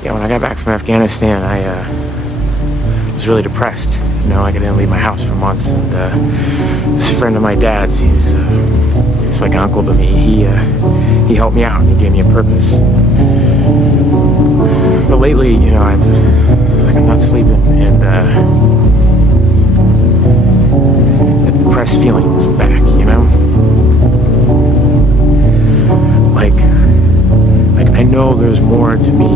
Yeah, when I got back from Afghanistan, I was really depressed. You know, like I didn't leave my house for months. And this friend of my dad's, he's like an uncle to me. He helped me out and he gave me a purpose. But lately, you know, I'm not sleeping, and that depressed feeling is back. You know, like I know there's more to me